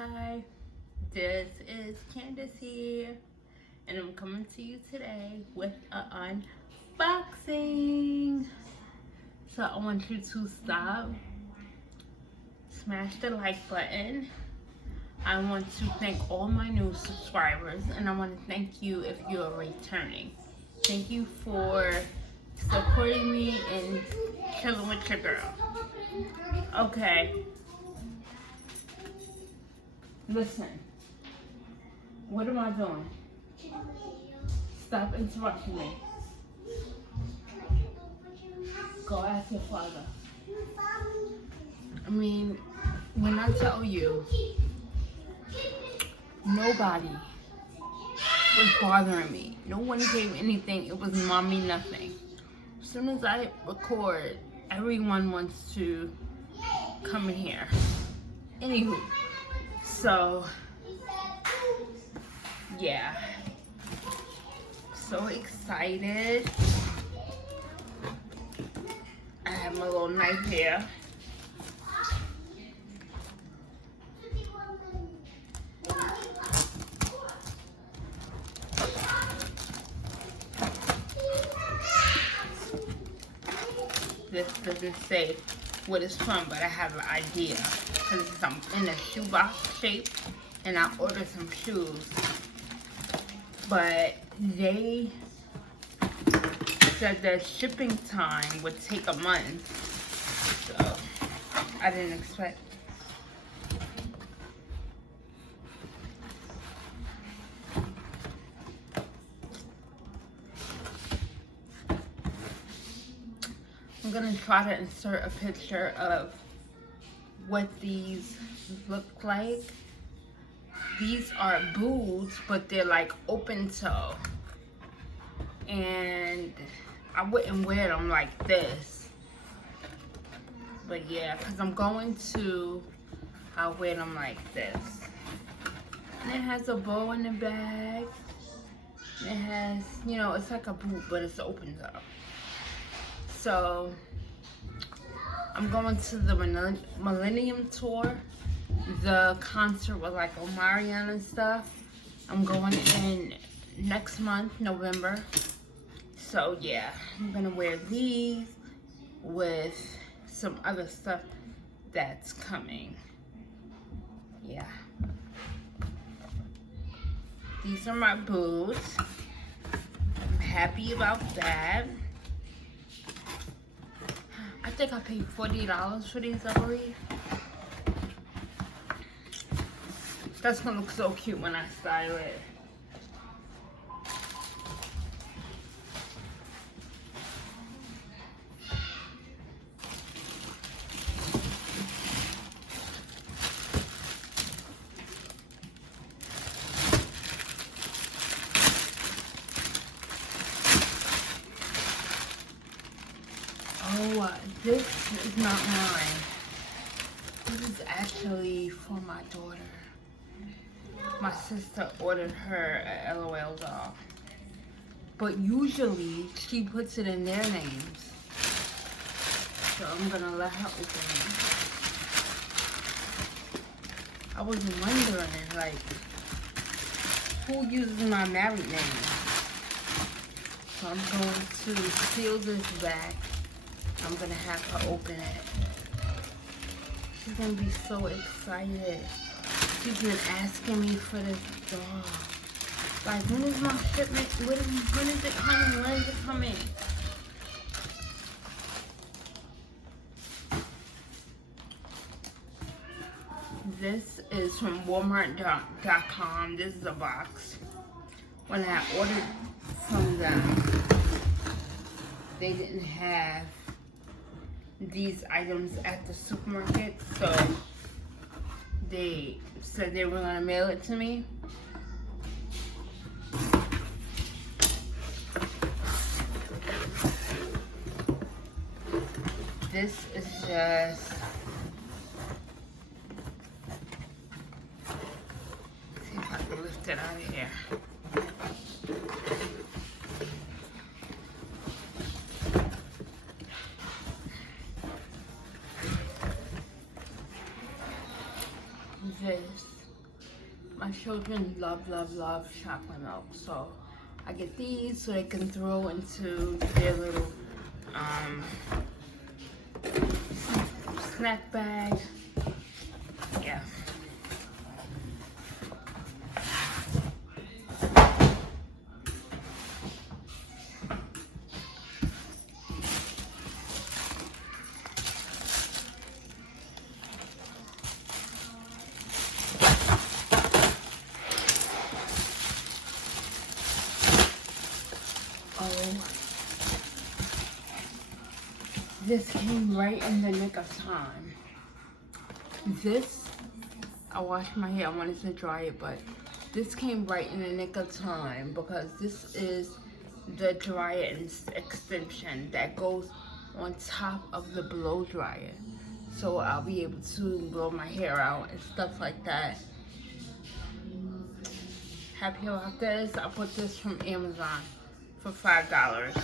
Hi, this is Candace here, and I'm coming to you today with an unboxing. So I want you to stop, smash the like button. I want to thank all my new subscribers, and I want to thank you if you're returning. Thank you for supporting me and chilling with your girl. Okay. Listen, what am I doing? Stop interrupting me. Go ask your father. I mean, when I tell you, nobody was bothering me. No one gave anything. It was mommy nothing. As soon as I record, everyone wants to come in here. Anywho. So, yeah, so excited. I have my little knife here. This doesn't say what it's from, but I have an idea. Because it's in a shoebox shape, and I ordered some shoes. But they said the shipping time would take a month. So, I didn't expect. I'm gonna try to insert a picture of what these look like. These are boots, but they're like open toe. And I wouldn't wear them like this. But yeah, because I'm going to, I'll wear them like this. And it has a bow in the back. It has, you know, it's like a boot, but it's open toe. So, I'm going to the Millennium Tour, the concert with like Omarion and stuff. I'm going in next month, November. So yeah, I'm gonna wear these with some other stuff that's coming. Yeah. These are my boots. I'm happy about that. I think I paid $40 for these, I believe. That's gonna look so cute when I style it. Oh, this is not mine. This is actually for my daughter. My sister ordered her a LOL doll. But usually, she puts it in their names. So I'm gonna let her open it. I was wondering, like, who uses my married name? So I'm going to seal this back. I'm gonna have her open it. She's gonna be so excited. She's been asking me for this doll. Like, when is my shipment? When is it coming? When is it coming? This is from Walmart.com. This is a box. When I ordered from them, they didn't have these items at the supermarket, so they said they were gonna mail it to me. This is just, see if I can lift it out of here. This my children love chocolate milk, so I get these so they can throw into their little snack bag. Yeah. Oh, this came right in the nick of time. This, I washed my hair, I wanted to dry it, but this came right in the nick of time because this is the dryer extension that goes on top of the blow dryer. So I'll be able to blow my hair out and stuff like that. Happy about this. I put this from Amazon for $5.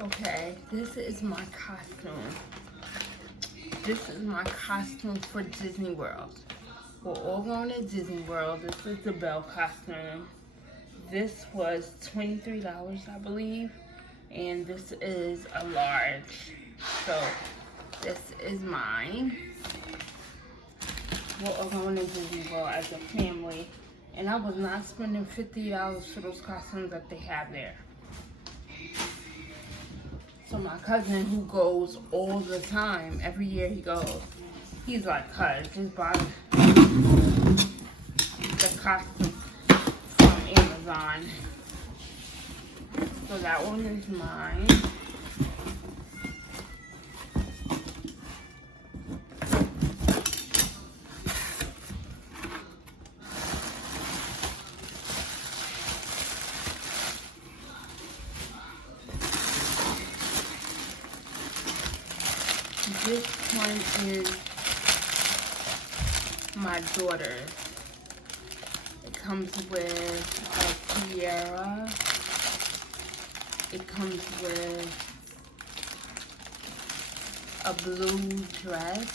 Okay, this is my costume. This is my costume for Disney World. We're all going to Disney World. This is the Belle costume. This was $23, I believe. And this is a large. So, this is mine. We're all going to Disney World as a family. And I was not spending $50 for those costumes that they have there. So my cousin, who goes all the time, every year he goes, he's like, "Cuz, just buy the costume from Amazon." So that one is mine. This one is my daughter's. It comes with a tiara. It comes with a blue dress.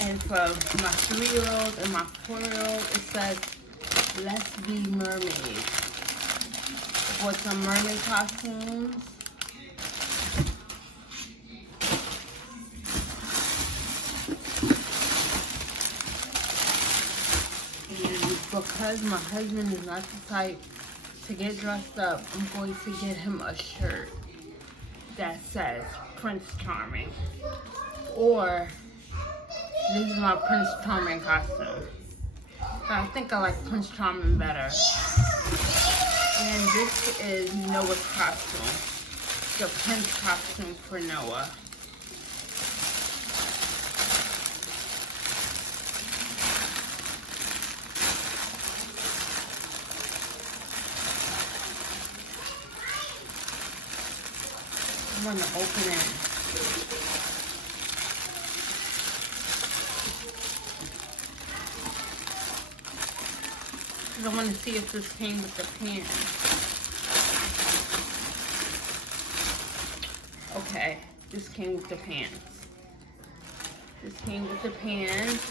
And for my 3-year-old and my 4-year-old, it says, "Let's be mermaids." With some mermaid costumes. And because my husband is not the type to get dressed up, I'm going to get him a shirt that says Prince Charming. Or this is my Prince Charming costume. But I think I like Prince Charming better. And this is Noah's costume, the Prince costume for Noah. I'm gonna open it. I want to see if this came with the pants. Okay, this came with the pants. This came with the pants.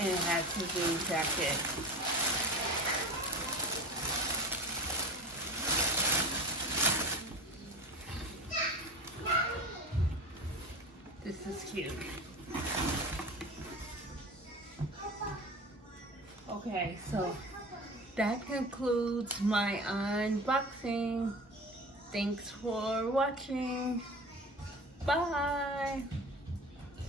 And it has his little jacket. This is cute. Okay, so that concludes my unboxing. Thanks for watching. Bye.